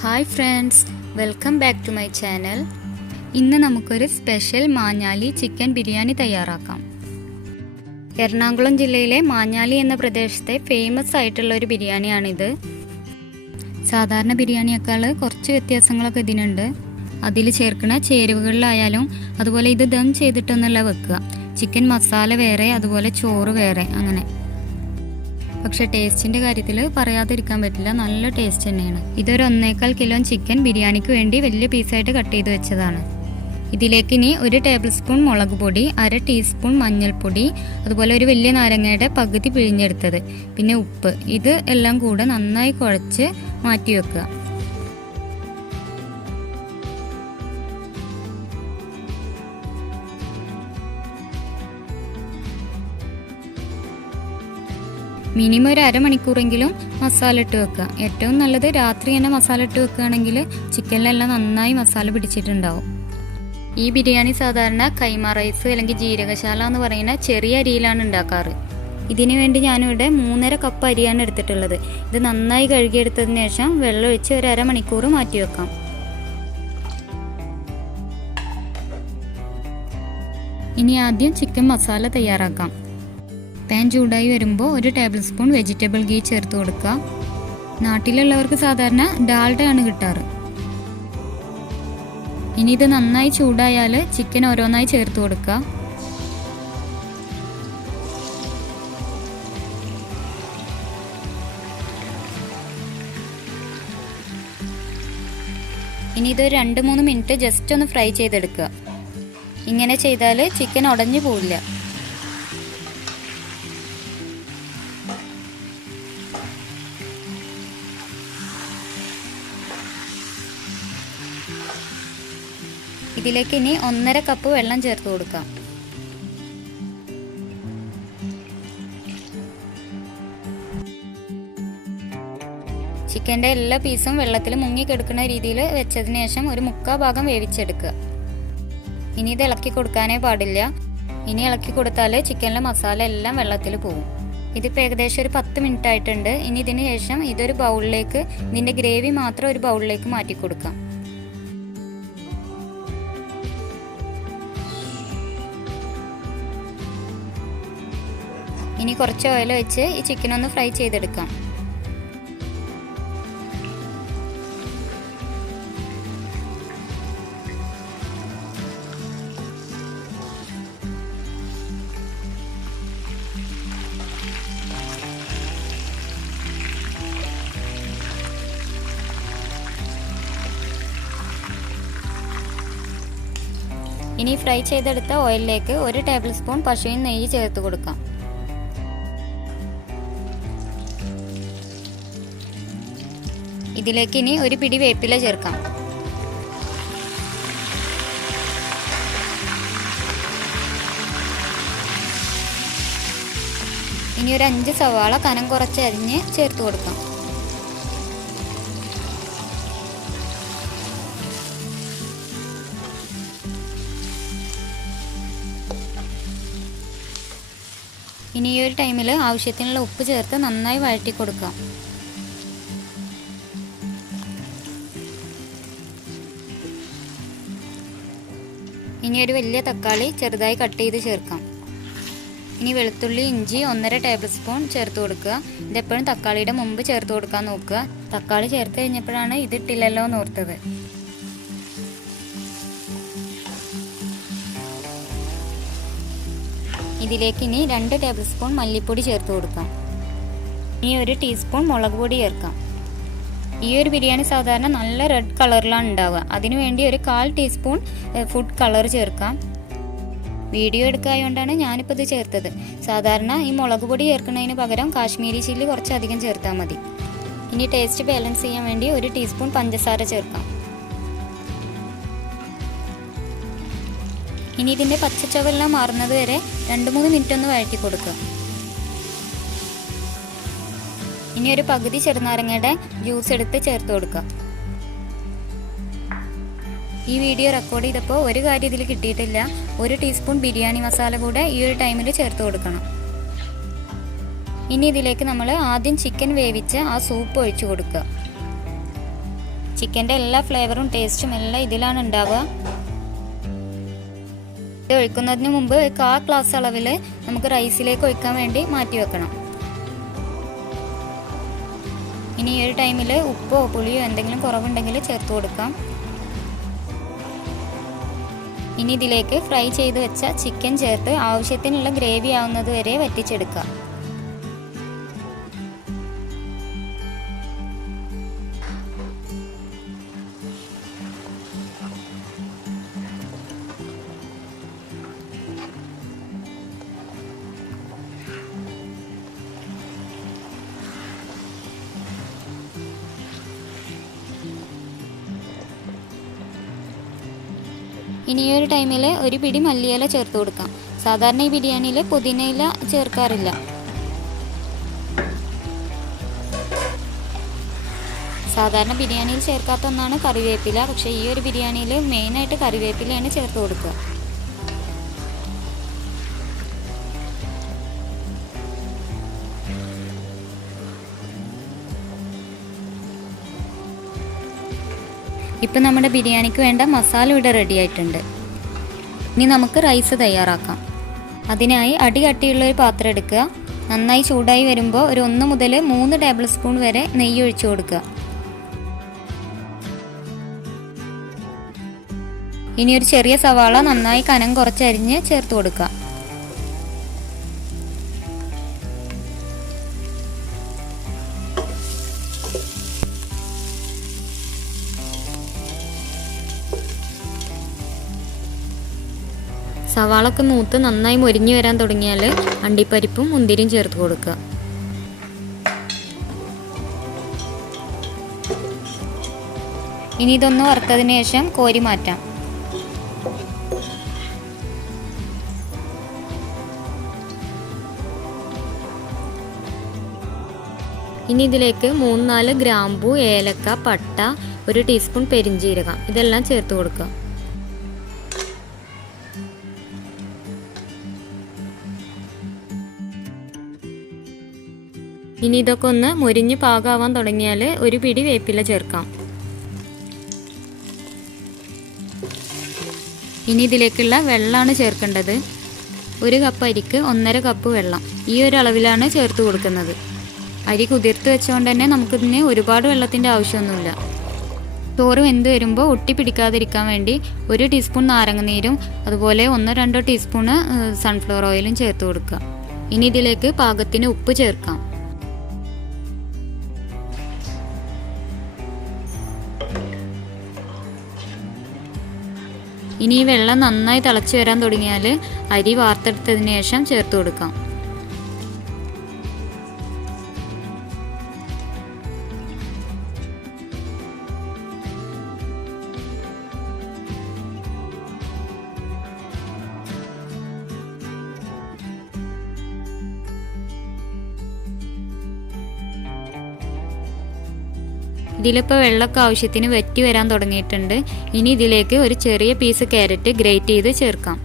Hi friends, welcome back to my channel. ഇന്ന് നമുക്കൊരു special Manjali chicken biryani തയ്യാറാക്കാം. എറണാകുളം ജില്ലയിലെ മാഞ്ഞാലി എന്ന പ്രദേശത്തെ ഫേമസ് ആയിട്ടുള്ള ഒരു ബിരിയാണിയാണിത്. സാധാരണ ബിരിയാണിയേക്കാൾ കുറച്ച് വ്യത്യാസങ്ങളൊക്കെ ഇതിനുണ്ട്. അതിൽ ചേർക്കുന്ന ചേരുവകളിലായാലും അതുപോലെ ഇത് ദം ചെയ്തിട്ടൊന്നല്ല വെക്കുക. ചിക്കൻ മസാല വേറെ, അതുപോലെ ചോറ് വേറെ, അങ്ങനെ. പക്ഷെ ടേസ്റ്റിൻ്റെ കാര്യത്തിൽ പറയാതിരിക്കാൻ പറ്റില്ല, നല്ല ടേസ്റ്റ് തന്നെയാണ്. ഇതൊരു 1.25 കിലോ ചിക്കൻ ബിരിയാണിക്ക് വേണ്ടി വലിയ പീസായിട്ട് കട്ട് ചെയ്ത് വെച്ചതാണ്. ഇതിലേക്ക് ഇനി 1 ടേബിൾ സ്പൂൺ മുളക് പൊടി, 1/2 ടീസ്പൂൺ മഞ്ഞൾപ്പൊടി, അതുപോലെ ഒരു വലിയ നാരങ്ങയുടെ പകുതി പിഴിഞ്ഞെടുത്തത്, പിന്നെ ഉപ്പ്, ഇത് എല്ലാം കൂടെ നന്നായി കുഴച്ച് മാറ്റി വെക്കുക. മിനിമം ഒരു അരമണിക്കൂറെങ്കിലും മസാല ഇട്ട് വെക്കുക. ഏറ്റവും നല്ലത് രാത്രി തന്നെ മസാല ഇട്ട് വെക്കുകയാണെങ്കിൽ ചിക്കനിലെല്ലാം നന്നായി മസാല പിടിച്ചിട്ടുണ്ടാവും. ഈ ബിരിയാണി സാധാരണ കൈമ റൈസ് അല്ലെങ്കിൽ ജീരകശാല എന്ന് പറയുന്ന ചെറിയ അരിയിലാണ് ഉണ്ടാക്കാറ്. ഇതിനു വേണ്ടി ഞാനിവിടെ 3.5 കപ്പ് അരിയാണ് എടുത്തിട്ടുള്ളത്. ഇത് നന്നായി കഴുകിയെടുത്തതിന് ശേഷം വെള്ളം ഒഴിച്ച് ഒരു അരമണിക്കൂർ മാറ്റി വെക്കാം. ഇനി ആദ്യം ചിക്കൻ മസാല തയ്യാറാക്കാം. പാൻ ചൂടായി വരുമ്പോൾ 1 ടേബിൾ സ്പൂൺ വെജിറ്റബിൾ ഗീ ചേർത്ത് കൊടുക്കുക. നാട്ടിലുള്ളവർക്ക് സാധാരണ ഡാൽഡയാണ് കിട്ടാറ്. ഇനി ഇത് നന്നായി ചൂടായാൽ ചിക്കൻ ഓരോന്നായി ചേർത്ത് കൊടുക്കുക. ഇനി ഇത് 2-3 മിനിറ്റ് ജസ്റ്റ് ഒന്ന് ഫ്രൈ ചെയ്തെടുക്കുക. ഇങ്ങനെ ചെയ്താൽ ചിക്കൻ ഉടഞ്ഞു പോവില്ല. ഇതിലേക്ക് ഇനി 1.5 കപ്പ് വെള്ളം ചേർത്ത് കൊടുക്കാം. ചിക്കൻ്റെ എല്ലാ പീസും വെള്ളത്തിൽ മുങ്ങിക്കെടുക്കുന്ന രീതിയിൽ വെച്ചതിന് ശേഷം ഒരു 1/4 ഭാഗം വേവിച്ചെടുക്കുക. ഇനി ഇത് ഇളക്കി കൊടുക്കാനേ പാടില്ല. ഇനി ഇളക്കി കൊടുത്താൽ ചിക്കനിലെ മസാല എല്ലാം വെള്ളത്തിൽ പോകും. ഇതിപ്പോൾ ഏകദേശം ഒരു 10 മിനിറ്റ് ആയിട്ടുണ്ട്. ഇനി ഇതിന് ശേഷം ഇതൊരു ബൗളിലേക്ക്, ഇതിൻ്റെ ഗ്രേവി മാത്രം ഒരു ബൗളിലേക്ക് മാറ്റി കൊടുക്കാം. ഇനി കുറച്ച് ഓയിൽ വെച്ച് ഈ ചിക്കൻ ഒന്ന് ഫ്രൈ ചെയ്തെടുക്കാം. ഇനി ഫ്രൈ ചെയ്തെടുത്ത ഓയിലിലേക്ക് 1 ടേബിൾ സ്പൂൺ പശുവിൻ നെയ്യ് ചേർത്ത് കൊടുക്കാം. ഇതിലേക്ക് ഇനി ഒരു പിടി വേപ്പില ചേർക്കാം. ഇനി ഒരു 5 സവാള കനം കുറച്ച് അരിഞ്ഞ് ചേർത്ത് കൊടുക്കാം. ഇനി ഈ ഒരു ടൈമിൽ ആവശ്യത്തിനുള്ള ഉപ്പ് ചേർത്ത് നന്നായി വഴറ്റി കൊടുക്കാം. ഇനി ഒരു വലിയ തക്കാളി ചെറുതായി കട്ട് ചെയ്ത് ചേർക്കാം. ഇനി വെളുത്തുള്ളി, ഇഞ്ചി 1.5 ടേബിൾ സ്പൂൺ ചേർത്ത് കൊടുക്കുക. ഇതെപ്പോഴും തക്കാളിയുടെ മുമ്പ് ചേർത്ത് കൊടുക്കാൻ നോക്കുക. തക്കാളി ചേർത്ത് കഴിഞ്ഞപ്പോഴാണ് ഇതിട്ടില്ലല്ലോ എന്ന് ഓർത്തത്. ഇതിലേക്ക് ഇനി 2 ടേബിൾ സ്പൂൺ മല്ലിപ്പൊടി ചേർത്ത് കൊടുക്കാം. ഇനി 1 ടീസ്പൂൺ മുളക് പൊടി ചേർക്കാം. ഈ ഒരു ബിരിയാണി സാധാരണ നല്ല റെഡ് കളറിലാണ് ഉണ്ടാവുക. അതിനുവേണ്ടി ഒരു 1/4 ടീസ്പൂൺ ഫുഡ് കളർ ചേർക്കാം. വീഡിയോ എടുക്കായതുകൊണ്ടാണ് ഞാനിപ്പോൾ ഇത് ചേർത്തത്. സാധാരണ ഈ മുളക് പൊടി ചേർക്കുന്നതിന് പകരം കാശ്മീരി ചില്ലി കുറച്ചധികം ചേർത്താൽ മതി. ഇനി ടേസ്റ്റ് ബാലൻസ് ചെയ്യാൻ വേണ്ടി 1 ടീസ്പൂൺ പഞ്ചസാര ചേർക്കാം. ഇനി ഇതിൻ്റെ പച്ചച്ചവെല്ലാം മാറുന്നത് വരെ 2-3 മിനിറ്റ് ഒന്ന് വഴറ്റി കൊടുക്കുക. ഇനി ഒരു പകുതി ചെറുനാരങ്ങയുടെ ജ്യൂസ് എടുത്ത് ചേർത്ത് കൊടുക്കുക. ഈ വീഡിയോ റെക്കോർഡ് ചെയ്തപ്പോൾ ഒരു കാര്യം ഇതിൽ കിട്ടിയിട്ടില്ല. 1 ടീസ്പൂൺ ബിരിയാണി മസാല കൂടെ ഈ ഒരു ടൈമിൽ ചേർത്ത് കൊടുക്കണം. ഇനി ഇതിലേക്ക് നമ്മൾ ആദ്യം ചിക്കൻ വേവിച്ച് ആ സൂപ്പ് ഒഴിച്ചു കൊടുക്കുക. ചിക്കൻ്റെ എല്ലാ ഫ്ലേവറും ടേസ്റ്റും എല്ലാം ഇതിലാണ് ഉണ്ടാവുക. ഇത് ഒഴിക്കുന്നതിന് മുമ്പ് 1/4 ഗ്ലാസ് അളവിൽ നമുക്ക് റൈസിലേക്ക് ഒഴിക്കാൻ വേണ്ടി മാറ്റി വെക്കണം. ഇനി ഈ ഒരു ടൈമിൽ ഉപ്പോ പുളിയോ എന്തെങ്കിലും കുറവുണ്ടെങ്കിൽ ചേർത്ത് കൊടുക്കാം. ഇനി ഇതിലേക്ക് ഫ്രൈ ചെയ്ത് വെച്ച ചിക്കൻ ചേർത്ത് ആവശ്യത്തിനുള്ള ഗ്രേവി ആവുന്നത് വരെ വറ്റിച്ചെടുക്കുക. ഇനി ഈ ഒരു ടൈമിൽ ഒരു പിടി മല്ലിയില ചേർത്ത് കൊടുക്കാം. സാധാരണ ഈ ബിരിയാണിയിൽ പുതിനയില ചേർക്കാറില്ല. സാധാരണ ബിരിയാണിയിൽ ചേർക്കാത്ത ഒന്നാണ് കറിവേപ്പില. പക്ഷേ ഈ ഒരു ബിരിയാണിയിൽ മെയിനായിട്ട് കറിവേപ്പിലയാണ് ചേർത്ത് കൊടുക്കുക. ഇപ്പം നമ്മുടെ ബിരിയാണിക്ക് വേണ്ട മസാല ഇവിടെ റെഡി ആയിട്ടുണ്ട്. ഇനി നമുക്ക് റൈസ് തയ്യാറാക്കാം. അതിനായി അടി കട്ടിയുള്ള ഒരു പാത്രം എടുക്കുക. നന്നായി ചൂടായി വരുമ്പോൾ ഒരു 1 മുതൽ 3 ടേബിൾ സ്പൂൺ വരെ നെയ്യ് ഒഴിച്ചു കൊടുക്കുക. ഇനി ഒരു ചെറിയ സവാള നന്നായി കനം കുറച്ചരിഞ്ഞ് ചേർത്ത് കൊടുക്കുക. സവാളൊക്കെ മൂത്ത് നന്നായി മൊരിഞ്ഞു വരാൻ തുടങ്ങിയാൽ അണ്ടിപ്പരിപ്പും മുന്തിരിയും ചേർത്ത് കൊടുക്കുക. ഇനി ഇതൊന്ന് വറുത്തതിന് ശേഷം കോരി മാറ്റാം. ഇനി ഇതിലേക്ക് 3-4 ഗ്രാമ്പൂ, ഏലക്ക, പട്ട, 1 ടീസ്പൂൺ പെരിഞ്ജീരകം ഇതെല്ലാം ചേർത്ത് കൊടുക്കുക. ഇനി ഇതൊക്കെ ഒന്ന് മൊരിഞ്ഞ് പാകമാവാൻ തുടങ്ങിയാൽ ഒരു പിടി വേപ്പില ചേർക്കാം. ഇനി ഇതിലേക്കുള്ള വെള്ളമാണ് ചേർക്കേണ്ടത്. 1 കപ്പ് അരിക്ക് 1.5 കപ്പ് വെള്ളം, ഈ ഒരു അളവിലാണ് ചേർത്ത് കൊടുക്കുന്നത്. അരി കുതിർത്ത് വെച്ചുകൊണ്ട് തന്നെ നമുക്കിതിന് ഒരുപാട് വെള്ളത്തിൻ്റെ ആവശ്യമൊന്നുമില്ല. ചോറ് വെന്ത് വരുമ്പോൾ ഒട്ടി പിടിക്കാതിരിക്കാൻ വേണ്ടി 1 ടീസ്പൂൺ നാരങ്ങനീരും അതുപോലെ 1-2 ടീസ്പൂണ് സൺഫ്ലവർ ഓയിലും ചേർത്ത് കൊടുക്കുക. ഇനി ഇതിലേക്ക് പാകത്തിന് ഉപ്പ് ചേർക്കാം. ഇനി ഈ വെള്ളം നന്നായി തിളച്ച് വരാൻ തുടങ്ങിയാൽ അരി വാർത്തെടുത്തതിന് ശേഷം ചേർത്ത് കൊടുക്കാം. ഇതിലിപ്പോൾ വെള്ളമൊക്കെ ആവശ്യത്തിന് വറ്റി വരാൻ തുടങ്ങിയിട്ടുണ്ട്. ഇനി ഇതിലേക്ക് ഒരു ചെറിയ പീസ് ക്യാരറ്റ് ഗ്രേറ്റ് ചെയ്ത് ചേർക്കാം.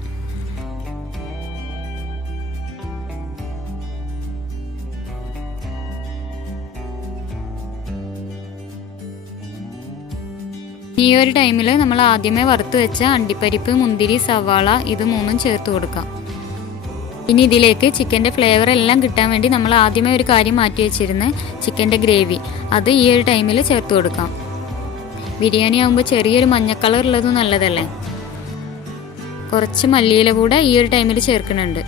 ഈ ഒരു ടൈമിൽ നമ്മൾ ആദ്യമേ വറുത്ത് വെച്ച അണ്ടിപ്പരിപ്പ്, മുന്തിരി, സവാള ഇത് 3ഉം ചേർത്ത് കൊടുക്കാം. ഇനി ഇതിലേക്ക് ചിക്കൻ്റെ ഫ്ലേവർ എല്ലാം കിട്ടാൻ വേണ്ടി നമ്മൾ ആദ്യമേ ഒരു കാര്യം മാറ്റി വെച്ചിരുന്ന ചിക്കൻ്റെ ഗ്രേവി അത് ഈ ഒരു ടൈമിൽ ചേർത്ത് കൊടുക്കാം. ബിരിയാണി ആകുമ്പോൾ ചെറിയൊരു മഞ്ഞ കളർ ഉള്ളത് നല്ലതല്ലേ. കുറച്ച് മല്ലിയില കൂടെ ഈ ഒരു ടൈമിൽ ചേർക്കുന്നുണ്ട്.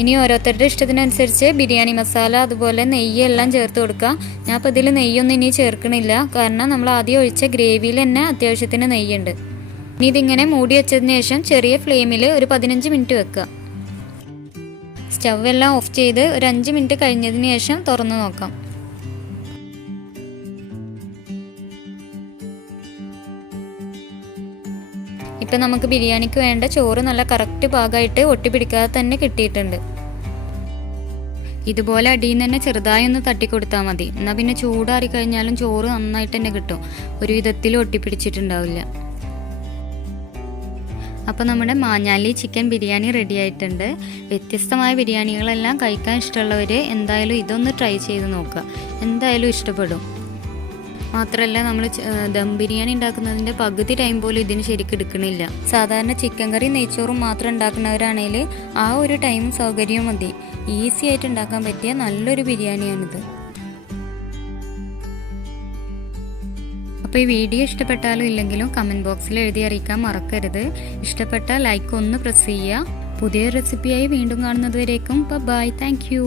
ഇനി ഓരോരുത്തരുടെ ഇഷ്ടത്തിനനുസരിച്ച് ബിരിയാണി മസാല അതുപോലെ നെയ്യ് എല്ലാം ചേർത്ത് കൊടുക്കുക. ഞാൻ ഇപ്പോൾ ഇതിൽ നെയ്യൊന്നും ഇനി ചേർക്കണില്ല, കാരണം നമ്മൾ ആദ്യം ഒഴിച്ച ഗ്രേവിയിൽ തന്നെ അത്യാവശ്യത്തിന് നെയ്യുണ്ട്. ഇനി ഇതിങ്ങനെ മൂടി വെച്ചതിന് ശേഷം ചെറിയ ഫ്ലെയിമിൽ ഒരു 15 മിനിറ്റ് വെക്കുക. സ്റ്റവ് എല്ലാം ഓഫ് ചെയ്ത് ഒരു 5 മിനിറ്റ് കഴിഞ്ഞതിന് ശേഷം തുറന്നു നോക്കാം. ഇപ്പം നമുക്ക് ബിരിയാണിക്ക് വേണ്ട ചോറ് നല്ല കറക്റ്റ് പാകമായിട്ട് ഒട്ടിപ്പിടിക്കാതെ തന്നെ കിട്ടിയിട്ടുണ്ട്. ഇതുപോലെ അടിയിൽ നിന്ന് തന്നെ ചെറുതായി ഒന്ന് തട്ടിക്കൊടുത്താൽ മതി. എന്നാൽ പിന്നെ ചൂടാറി കഴിഞ്ഞാലും ചോറ് നന്നായിട്ട് തന്നെ കിട്ടും, ഒരു വിധത്തിലും ഒട്ടിപ്പിടിച്ചിട്ടുണ്ടാവില്ല. അപ്പോൾ നമ്മുടെ മാഞ്ഞാലി ചിക്കൻ ബിരിയാണി റെഡി ആയിട്ടുണ്ട്. വ്യത്യസ്തമായ ബിരിയാണികളെല്ലാം കഴിക്കാൻ ഇഷ്ടമുള്ളവർ എന്തായാലും ഇതൊന്ന് ട്രൈ ചെയ്ത് നോക്കുക, എന്തായാലും ഇഷ്ടപ്പെടും. മാത്രമല്ല നമ്മൾ ദം ബിരിയാണി ഉണ്ടാക്കുന്നതിൻ്റെ പകുതി ടൈം പോലും ഇതിന് ശരിക്കും എടുക്കണില്ല. സാധാരണ ചിക്കൻ കറി നെയ്ച്ചോറും മാത്രം ഉണ്ടാക്കുന്നവരാണെങ്കിൽ ആ ഒരു ടൈമും സൗകര്യവും മതി. ഈസി ആയിട്ട് ഉണ്ടാക്കാൻ പറ്റിയ നല്ലൊരു ബിരിയാണിയാണിത്. അപ്പോൾ ഈ വീഡിയോ ഇഷ്ടപ്പെട്ടാലും ഇല്ലെങ്കിലും കമൻറ്റ് ബോക്സിൽ എഴുതി അറിയിക്കാൻ മറക്കരുത്. ഇഷ്ടപ്പെട്ടാൽ ലൈക്ക് ഒന്ന് പ്രസ് ചെയ്യുക. പുതിയ റെസിപ്പിയായി വീണ്ടും കാണുന്നത് വരേക്കും ബൈ. Thank you.